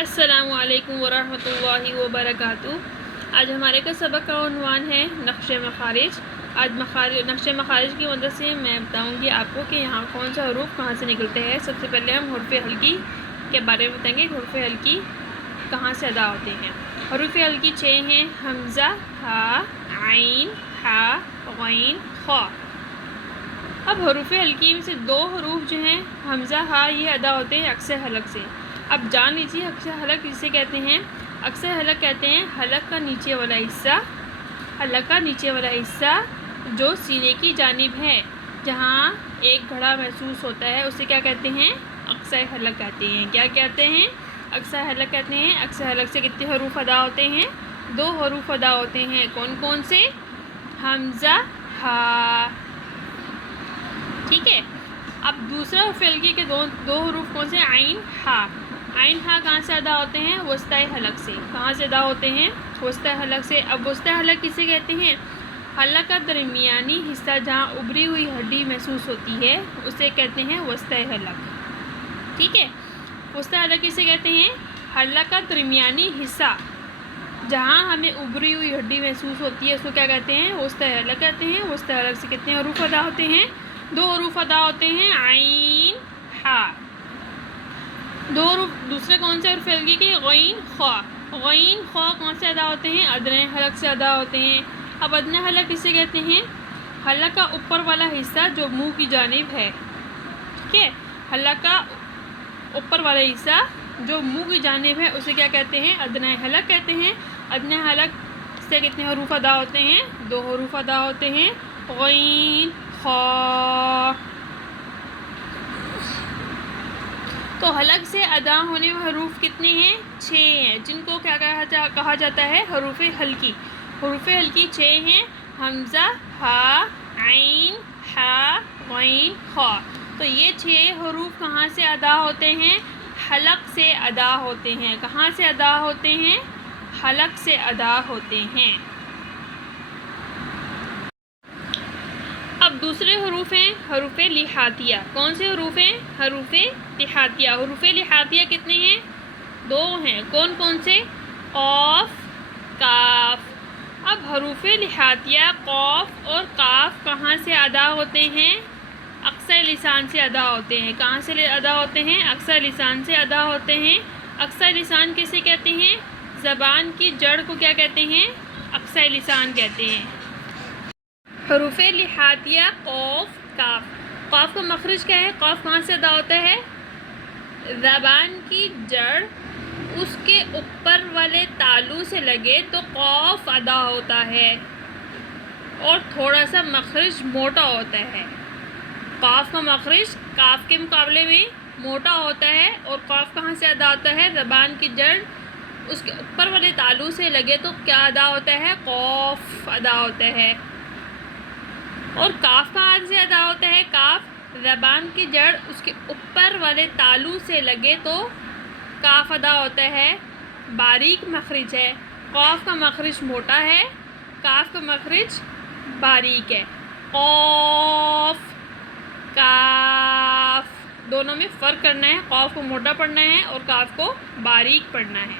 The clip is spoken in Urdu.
السلام علیکم ورحمۃ اللہ وبرکاتہ۔ آج ہمارے کا سبق کا عنوان ہے نقش مخارج۔ آج نقش مخارج کی مدد سے میں بتاؤں گی آپ کو کہ یہاں کون سا حروف کہاں سے نکلتے ہیں۔ سب سے پہلے ہم حروف ہلکی کے بارے میں بتائیں گے، حروف ہلکی کہاں سے ادا ہوتے ہیں۔ حروف ہلکی 6 ہیں: حمزہ، ہا، عین، ہا، غین، خا۔ اب حروف ہلکی میں سے 2 حروف جو ہیں حمزہ، ہا، یہ ادا ہوتے ہیں اکسر حلق سے۔ اب جان لیجیے اکسر حلق کسے کہتے ہیں۔ اکسر حلق کہتے ہیں حلق کا نیچے والا حصہ، حلق کا نیچے والا حصہ جو سینے کی جانب ہے، جہاں ایک گھڑا محسوس ہوتا ہے، اسے کیا کہتے ہیں؟ اکسر حلق کہتے ہیں۔ کیا کہتے ہیں؟ اکسر حلق کہتے ہیں۔ اکسر حلق سے کتنے حروف ادا ہوتے ہیں؟ 2 حروف ادا ہوتے ہیں۔ کون کون سے؟ حمزہ، ہا۔ ٹھیک ہے۔ اب دوسرا حرف ہلکی کے 2 حروف کون سے؟ عین، ہا۔ عین، ہا کہاں سے ادا ہوتے ہیں؟ وسطی حلق سے۔ کہاں سے ادا ہوتے ہیں؟ وسطی حلق سے۔ اب وسطی حلق کسے کہتے ہیں؟ حلق کا درمیانی حصہ جہاں ابری ہوئی ہڈی محسوس ہوتی ہے، اسے کہتے ہیں وسطی حلق۔ ٹھیک ہے۔ وسطی حلق کسے کہتے ہیں؟ حلق کا درمیانی حصہ جہاں ہمیں ابری ہوئی ہڈی محسوس ہوتی ہے، اس کو کیا کہتے ہیں؟ وسطی حلق کہتے ہیں۔ وسطی حلق سے کتنے حروف ادا ہوتے ہیں؟ 2 حروف ادا ہوتے ہیں: عین، ہا۔ 2 حروف دوسرے کون سے حرف ہلکی کے؟ غین، خا۔ غین، خا کون سے ادا ہوتے ہیں؟ ادنی حلق سے ادا ہوتے ہیں۔ اب ادنی حلق کسے کہتے ہیں؟ حلق کا اوپر والا حصہ جو منہ کی جانب ہے۔ ٹھیک ہے۔ حلق کا اوپر والا حصہ جو منہ کی جانب ہے، اسے کیا کہتے ہیں؟ ادنی حلق کہتے ہیں۔ ادنی حلق سے کتنے حروف ادا ہوتے ہیں؟ 2 حروف ادا ہوتے ہیں: غین، خا۔ تو حلق سے ادا ہونے والے حروف کتنے ہیں؟ 6 ہیں، جن کو کیا کہا جاتا ہے؟ حروف ہلکی۔ حروف ہلکی 6 ہیں: حمزہ، ہا، عین، ہا، غین، خا۔ تو یہ 6 حروف کہاں سے ادا ہوتے ہیں؟ حلق سے ادا ہوتے ہیں۔ کہاں سے ادا ہوتے ہیں؟ حلق سے ادا ہوتے ہیں۔ اب دوسرے حروف ہیں حروف لحاظیہ۔ کون سے حروف ہیں؟ حروف لحاظیہ۔ حروف لحاظیہ کتنے ہیں؟ 2 ہیں۔ کون کون سے؟ قاف، کاف۔ اب حروف لحاظیہ قاف اور کاف کہاں سے ادا ہوتے ہیں؟ اکسر لسان سے ادا ہوتے ہیں۔ کہاں سے ادا ہوتے ہیں؟ اکسر لسان سے ادا ہوتے ہیں۔ اکسر لسان کسے کہتے ہیں؟ زبان کی جڑ کو کیا کہتے ہیں؟ اکسر لسان کہتے ہیں۔ حروف لحاظیہ قاف، کاف۔ قاف کا مخرج کیا ہے؟ قاف کہاں سے ادا ہوتا ہے؟ زبان کی جڑ اس کے اوپر والے تالو سے لگے تو قاف ادا ہوتا ہے، اور تھوڑا سا مخرج موٹا ہوتا ہے۔ قاف کا مخرج کاف کے مقابلے میں موٹا ہوتا ہے، اور قاف کہاں سے ادا ہوتا ہے؟ زبان کی جڑ اس کے اوپر والے تالو سے لگے تو کیا ادا ہوتا ہے؟ قاف ادا ہوتا ہے۔ اور کاف کہاں سے ادا ہوتا ہے؟ کاف زبان کی جڑ اس کے اوپر والے تالو سے لگے تو کاف ادا ہوتا ہے۔ باریک مخرج ہے۔ قاف کا مخرج موٹا ہے، کاف کا مخرج باریک ہے۔ قاف، کاف، دونوں میں فرق کرنا ہے۔ قاف کو موٹا پڑھنا ہے اور کاف کو باریک پڑھنا ہے۔